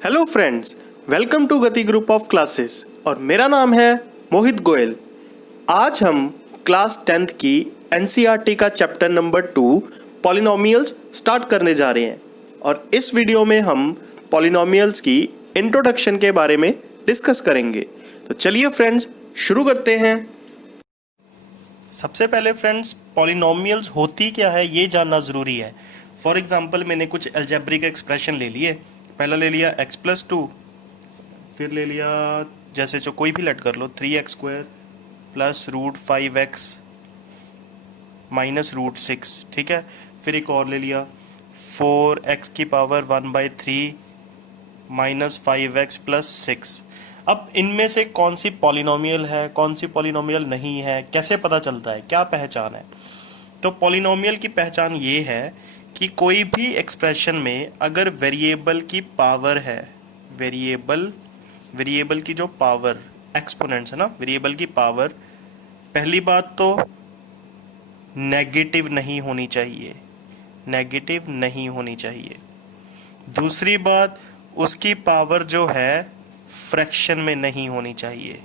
Hello friends, welcome to गति group of classes और मेरा नाम है मोहित गोयल। आज हम क्लास 10th की एनसीईआरटी का चैप्टर नंबर 2 पॉलिनोमियल्स स्टार्ट करने जा रहे हैं और इस वीडियो में हम पॉलिनोमियल्स की इंट्रोडक्शन के बारे में डिस्कस करेंगे। तो चलिए फ्रेंड्स शुरू करते हैं। सबसे पहले फ्रेंड्स, पॉलिनोमियल्स होती क्या है ये जानना ज़रूरी है। फॉर एग्जांपल मैंने कुछ अलजेब्रिक एक्सप्रेशन ले लिए। पहला ले लिया x+2, फिर ले लिया जैसे जो कोई भी लेट कर लो 3x² प्लस √5x माइनस √6, ठीक है। फिर एक और ले लिया 4x⁻⁴ माइनस 5x प्लस 6। अब इनमें से कौन सी पॉलिनोमियल है, कौन सी पॉलिनोमियल नहीं है, कैसे पता चलता है, क्या पहचान है? तो पॉलिनोमियल की पहचान ये है कि कोई भी एक्सप्रेशन में अगर वेरिएबल की पावर है, वेरिएबल की जो पावर एक्सपोनेंट्स है ना, वेरिएबल की पावर, पहली बात तो नेगेटिव नहीं होनी चाहिए, नेगेटिव नहीं होनी चाहिए। दूसरी बात, उसकी पावर जो है फ्रैक्शन में नहीं होनी चाहिए,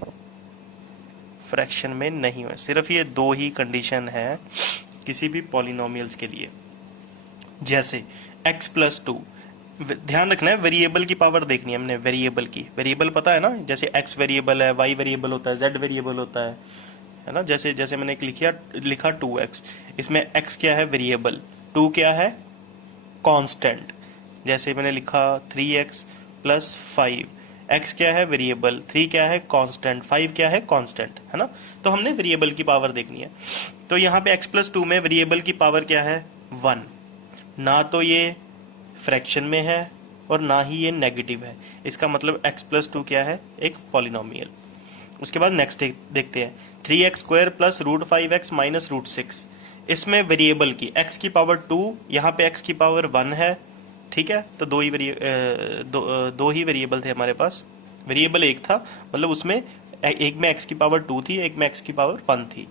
फ्रैक्शन में नहीं हो। सिर्फ ये दो ही कंडीशन है किसी भी पॉलिनोमियल्स के लिए। जैसे x+2, ध्यान रखना है वेरिएबल की पावर देखनी है हमने, वेरिएबल की, वेरिएबल पता है ना, जैसे x वेरिएबल है, y वेरिएबल होता है, z वेरिएबल होता है ना। जैसे मैंने लिखा 2x, इसमें x क्या है वेरिएबल, 2 क्या है कांस्टेंट। जैसे मैंने लिखा 3x प्लस 5, x क्या है वेरिएबल, 3 क्या है कांस्टेंट, 5 क्या है कांस्टेंट, है ना। तो हमने वेरिएबल की पावर देखनी है। तो यहाँ पे x+2 में वेरिएबल की पावर क्या है 1, ना तो ये फ्रैक्शन में है और ना ही ये नेगेटिव है। इसका मतलब x+2 क्या है, एक पॉलिनोमियल। उसके बाद नेक्स्ट देखते हैं 3x² प्लस √5x माइनस √6। इसमें वेरिएबल की x की पावर 2, यहाँ पे x की पावर 1 है, ठीक है। तो दो ही वेरिएबल थे हमारे पास, वेरिएबल एक था, मतलब उसमें एक में x की पावर 2 थी, एक में x की पावर 1 थी,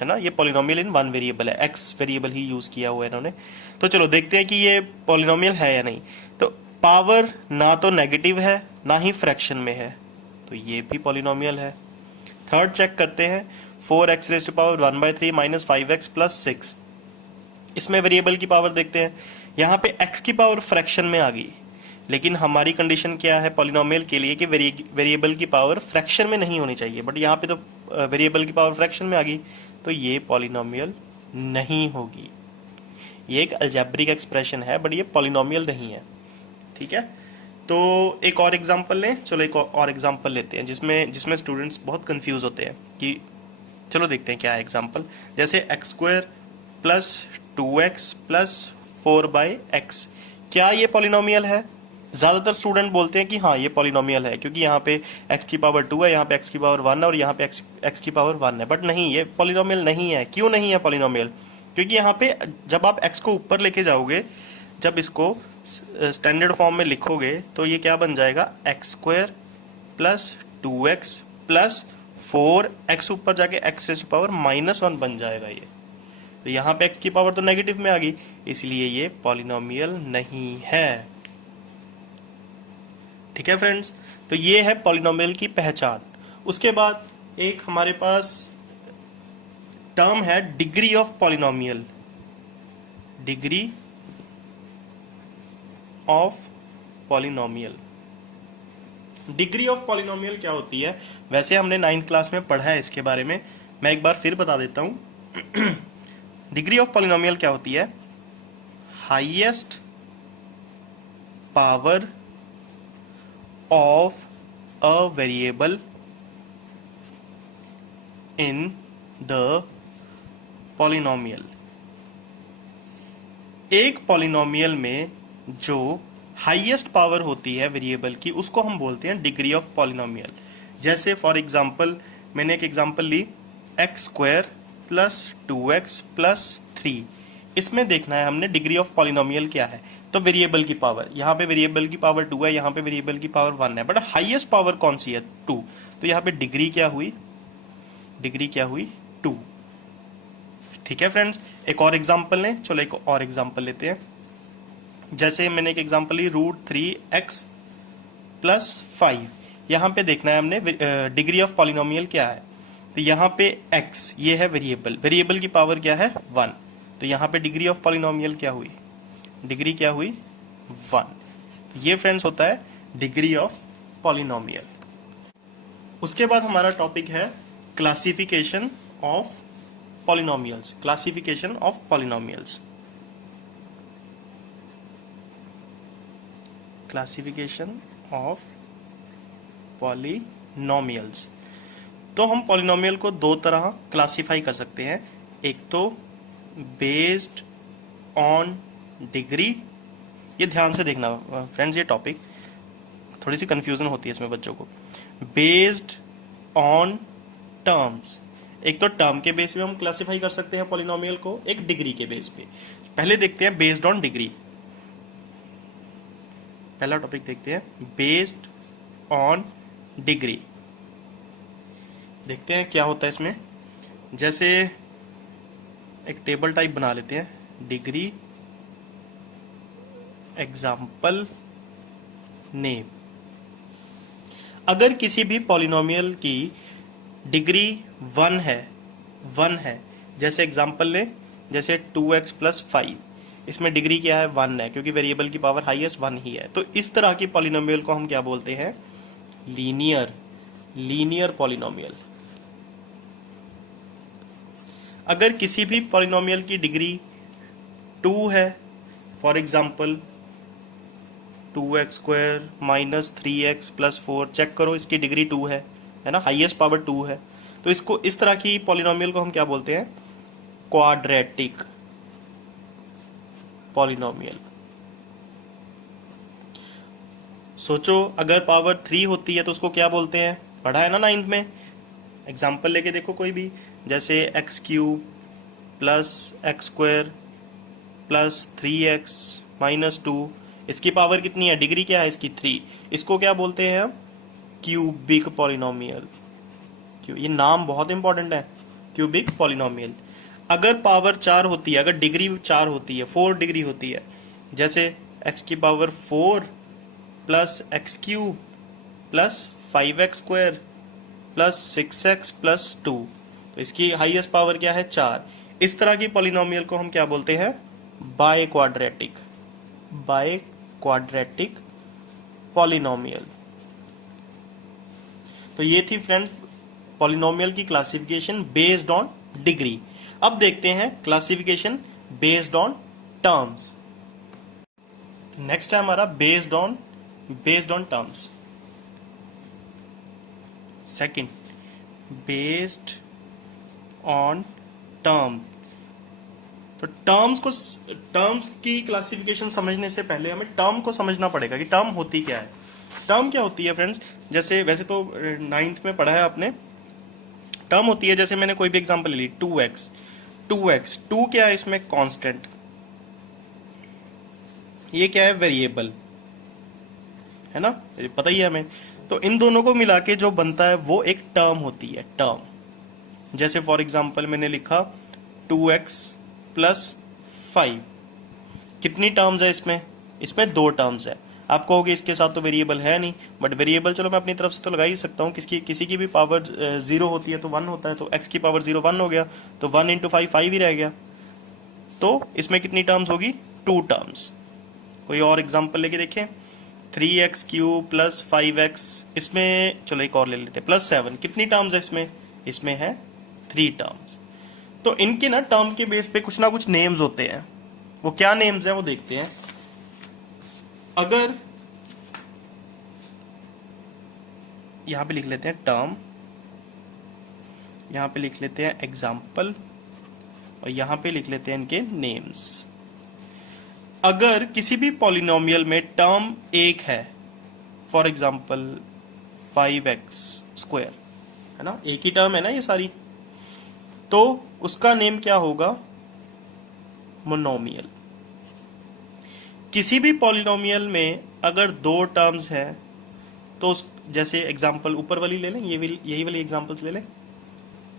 है ना। ये पॉलिनोमियल इन वन वेरिएबल है, x वेरिएबल ही यूज़ किया हुआ है इन्होंने। तो चलो देखते हैं कि ये पॉलिनोमियल है या नहीं। तो पावर ना तो नेगेटिव है ना ही फ्रैक्शन में है, तो ये भी पॉलिनोमियल है। थर्ड चेक करते हैं 4x⁻⁴ माइनस 5x प्लस 6। इसमें वेरिएबल की पावर देखते हैं। यहाँ पे x की पावर फ्रैक्शन में आ गई, लेकिन हमारी कंडीशन क्या है पॉलिनोमियल के लिए कि वेरिएबल की पावर फ्रैक्शन में नहीं होनी चाहिए, बट यहाँ पे तो वेरिएबल की पावर फ्रैक्शन में आ गई, तो ये पॉलिनोमियल नहीं होगी। ये एक अलजेब्रिक एक्सप्रेशन है बट ये पॉलिनोमियल नहीं है, ठीक है। तो एक और एग्जांपल लें, चलो एक और एग्जांपल लेते हैं जिसमें स्टूडेंट्स बहुत कंफ्यूज होते हैं कि चलो देखते हैं क्या है एग्जांपल। जैसे x² plus 2x plus 4/x, क्या ये पॉलिनोमियल है? ज़्यादातर स्टूडेंट बोलते हैं कि हाँ ये पॉलिनोमियल है, क्योंकि यहाँ पे x की पावर 2 है, यहाँ पे x की पावर 1 है और यहाँ पे x की पावर 1 है। बट नहीं, ये पॉलिनोमियल नहीं है। क्यों नहीं है पॉलिनोमियल? क्योंकि यहाँ पे जब आप x को ऊपर लेके जाओगे, जब इसको स्टैंडर्ड फॉर्म में लिखोगे तो ये क्या बन जाएगा, x² plus 2x plus 4x, ऊपर जाके x⁻⁻1 बन जाएगा ये। तो यहाँ पे x की पावर तो नेगेटिव में आ गई, इसलिए ये पॉलिनोमियल नहीं है, ठीक है फ्रेंड्स। तो ये है पॉलिनोमियल की पहचान। उसके बाद एक हमारे पास टर्म है degree of polynomial, degree of polynomial. Degree of polynomial क्या होती है? वैसे हमने 9th क्लास में पढ़ा है इसके बारे में, मैं एक बार फिर बता देता हूं। डिग्री ऑफ पॉलिनोमियल क्या होती है? Highest power of a variable in the polynomial. एक पॉलिनोमियल में जो हाईएस्ट पावर होती है वेरिएबल की, उसको हम बोलते हैं डिग्री ऑफ पॉलिनोमियल। जैसे फॉर एग्जांपल मैंने एक एग्जांपल ली x² प्लस 2x प्लस 3। इसमें देखना है हमने डिग्री ऑफ पॉलिनोमियल क्या है। तो वेरिएबल की पावर, यहाँ पे वेरिएबल की पावर 2 है, यहाँ पे वेरिएबल की पावर 1 है, बट हाईएस्ट पावर कौन सी है? 2। तो यहाँ पे डिग्री क्या हुई? डिग्री क्या हुई? 2, ठीक है फ्रेंड्स। एक और एग्जांपल लें, चलो एक और एग्जांपल लेते हैं। जैसे मैंने एक एग्जांपल ली √3x प्लस 5। यहाँ पे देखना है हमने डिग्री ऑफ पॉलिनोमियल क्या है। तो यहाँ पे x ये है वेरिएबल, वेरिएबल की पावर क्या है 1। तो यहाँ पे डिग्री ऑफ पॉलिनोमियल क्या हुई, डिग्री क्या हुई 1। तो ये फ्रेंड्स होता है डिग्री ऑफ पॉलिनोमियल। उसके बाद हमारा टॉपिक है classification of polynomials, classification of polynomials, classification of polynomials. तो हम पॉलिनोमियल को दो तरह क्लासिफाई कर सकते हैं, एक तो बेस्ड ऑन डिग्री, ये ध्यान से देखना फ्रेंड्स, ये टॉपिक थोड़ी सी कंफ्यूजन होती है इसमें बच्चों को। बेस्ड ऑन टर्म्स, एक तो टर्म के बेस पे हम क्लासिफाई कर सकते हैं पॉलिनोमियल को, एक डिग्री के बेस पे। पहले देखते हैं बेस्ड ऑन डिग्री, पहला टॉपिक देखते हैं बेस्ड ऑन डिग्री। देखते हैं क्या होता है इसमें। जैसे एक टेबल टाइप बना लेते हैं, डिग्री एग्जाम्पल नेम। अगर किसी भी पॉलिनोमियल की डिग्री 1 है, जैसे एग्जाम्पल ले, जैसे 2x प्लस 5, इसमें डिग्री क्या है 1 है, क्योंकि वेरिएबल की पावर हाईएस्ट 1 ही है। तो इस तरह की पॉलिनोमियल को हम क्या बोलते हैं, लीनियर पॉलिनोमियल। अगर किसी भी पॉलिनोमियल की डिग्री 2 है, for example 2x square minus 3x plus 4, check करो इसकी डिग्री 2 है ना, हाईएस्ट पावर 2 है। तो इसको, इस तरह की पॉलिनोमियल को हम क्या बोलते हैं, क्वाड्रेटिक पॉलिनोमियल। सोचो अगर पावर 3 होती है तो उसको क्या बोलते हैं, पढ़ा है ना 9th में। एग्जाम्पल लेके देखो कोई भी, जैसे x cube plus x square plus 3x minus 2, इसकी पावर कितनी है, डिग्री क्या है इसकी 3। इसको क्या बोलते हैं हम, क्यूबिक पॉलिनोमियल। ये नाम बहुत इंपॉर्टेंट है, क्यूबिक पॉलिनोमियल। अगर पावर 4 होती है, अगर डिग्री 4 होती है, 4 डिग्री होती है, जैसे x की power 4 plus x cube plus 5x square plus 6x plus 2, तो इसकी हाईएस्ट पावर क्या है 4। इस तरह की पॉलिनोमियल को हम क्या बोलते हैं, बाय क्वाड्रेटिक पॉलिनोमियल। तो ये थी फ्रेंड्स पॉलिनोमियल की क्लासिफिकेशन बेस्ड ऑन डिग्री। अब देखते हैं classification based on terms. Next है हमारा based on terms. Second, based on term. तो टर्म्स की क्लासिफिकेशन समझने से पहले हमें टर्म को समझना पड़ेगा कि टर्म होती क्या है। टर्म क्या होती है फ्रेंड्स, जैसे वैसे तो 9th में पढ़ा है आपने। टर्म होती है, जैसे मैंने कोई भी एग्जांपल ले ली, 2x, 2 क्या है इसमें, कांस्टेंट। ये क्या है, वेरिएबल है ना, पता ही है हमें। तो इन दोनों को मिला के जो बनता है वो एक टर्म होती है, टर्म। जैसे फॉर एग्जांपल मैंने लिखा 2x प्लस 5, कितनी टर्म्स है इसमें, 2 टर्म्स है। आप कहोगे इसके साथ तो वेरिएबल है नहीं, बट वेरिएबल चलो मैं अपनी तरफ से तो लगा ही सकता हूँ। किसी की भी पावर 0 होती है तो 1 होता है, तो x की पावर 0 1 हो गया, तो 1 इंटू 5 5 ही रह गया। तो इसमें कितनी टर्म्स होगी, 2 टर्म्स। कोई और एग्जाम्पल लेके देखें, 3x क्यूब प्लस 5x, इसमें चलो एक और ले लेते हैं, प्लस 7, कितनी टर्म्स है इसमें है 3 टर्म्स। तो इनके ना टर्म के बेस पे कुछ ना कुछ नेम्स होते हैं, वो क्या नेम्स हैं वो देखते हैं। अगर यहां पे लिख लेते हैं टर्म, यहां पे लिख लेते हैं एग्जाम्पल, और यहां पे लिख लेते हैं इनके नेम्स। अगर किसी भी पॉलिनोमियल में टर्म एक है, फॉर एग्जाम्पल 5x स्क्वायर है ना, एक ही टर्म है ना ये सारी, तो उसका नेम क्या होगा, मोनोमियल। किसी भी पॉलिनोमियल में अगर 2 टर्म्स हैं तो जैसे एग्जाम्पल ऊपर वाली ले लें, यही वाली एग्जाम्पल्स ले लें,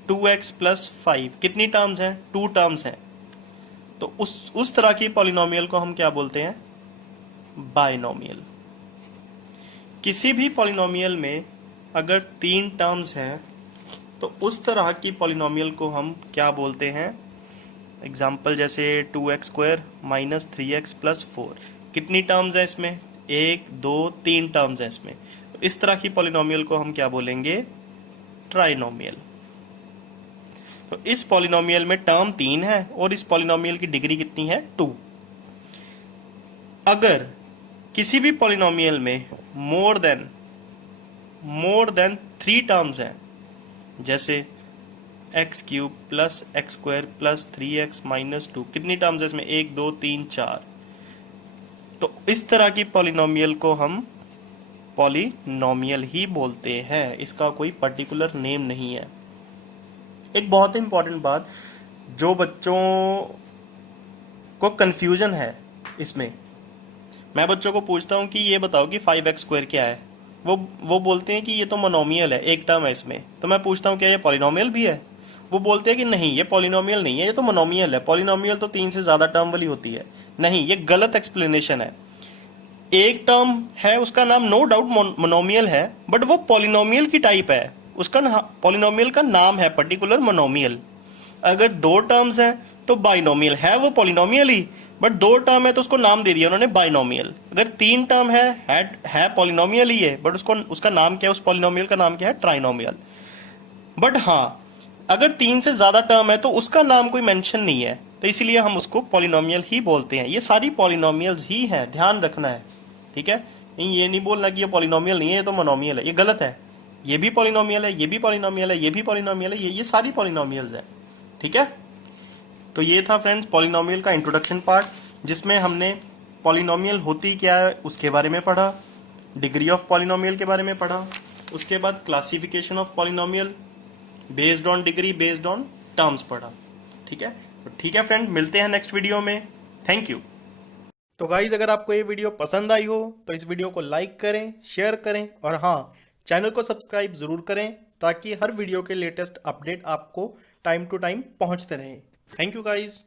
2x प्लस 5, कितनी टर्म्स हैं, 2 टर्म्स हैं। तो उस तरह की पॉलिनोमियल को हम क्या बोलते हैं, बाइनोमियल। किसी भी पॉलिनोमियल में अगर 3 टर्म्स हैं तो उस तरह की पॉलिनोमियल को हम क्या बोलते हैं? एग्जाम्पल जैसे 2x² माइनस 3x प्लस 4, कितनी टर्म्स हैं इसमें? 1 2 3 टर्म्स हैं इसमें। तो इस तरह की पॉलिनोमियल को हम क्या बोलेंगे? ट्राइनोमियल। तो इस पॉलिनोमियल में टर्म 3 है और इस पॉलिनोमियल की डिग्री कितनी है? 2। अगर किसी भी पॉलिनोमियल में मोर देन 3 टर्म्स हैं, जैसे x³ plus x² plus 3x minus 2, कितनी टर्म्स है इसमें? 1 2 3 4। तो इस तरह की पॉलिनोमियल को हम पॉलिनोमियल ही बोलते हैं, इसका कोई पर्टिकुलर नेम नहीं है। एक बहुत ही इंपॉर्टेंट बात, जो बच्चों को कंफ्यूजन है इसमें, मैं बच्चों को पूछता हूँ कि ये बताओ कि 5x² क्या है, वो बोलते हैं कि ये तो मोनोमियल है, एक टर्म है इसमें। तो मैं पूछता हूँ क्या ये पॉलिनोमियल भी है? वो बोलते हैं कि नहीं, ये पॉलिनोमियल नहीं है, ये तो मोनोमियल है। पॉलिनोमियल तो 3 से ज़्यादा टर्म वाली होती है। नहीं, ये गलत एक्सप्लेनेशन है। एक टर्म है, उसका नाम नो डाउट मोनोमियल है, बट वो पॉलिनोमियल की टाइप है, उसका पॉलिनोमियल का नाम है पर्टिकुलर मोनोमियल। अगर 2 टर्म्स हैं तो बाइनोमियल है, वो पॉलिनोमियल ही, बट 2 टर्म है तो उसको नाम दे दिया उन्होंने बाइनोमियल। अगर 3 टर्म है पॉलिनोमियल ही है, बट उसका नाम क्या है? उस पॉलिनोमियल का नाम क्या है? ट्राइनोमियल। बट हाँ, अगर 3 से ज्यादा टर्म है तो उसका नाम कोई मेंशन नहीं है, तो इसीलिए हम उसको पॉलिनोमियल ही बोलते हैं। ये सारी पॉलिनोमियल्स ही हैं, ध्यान रखना है, ठीक है? ये नहीं बोलना कि ये पॉलिनोमियल नहीं है, ये तो मोनोमियल है, ये गलत है। ये भी पॉलिनोमियल है, ये भी पॉलिनोमियल है, ये भी पॉलिनोमियल है, ये सारी पॉलिनोमियल्स हैं, ठीक है? तो ये था फ्रेंड्स पॉलिनोमियल का इंट्रोडक्शन पार्ट, जिसमें हमने पॉलिनोमियल होती क्या है उसके बारे में पढ़ा, डिग्री ऑफ पॉलिनोमियल के बारे में पढ़ा, उसके बाद classification of polynomial based on degree, based on terms पढ़ा, ठीक है? तो ठीक है फ्रेंड, मिलते हैं नेक्स्ट वीडियो में। Thank you. तो गाइज, अगर आपको ये वीडियो पसंद आई हो तो इस वीडियो को लाइक करें, शेयर करें, और हाँ, चैनल को सब्सक्राइब जरूर करें, ताकि हर वीडियो के लेटेस्ट अपडेट आपको टाइम टू टाइम पहुंचते रहें। Thank you guys.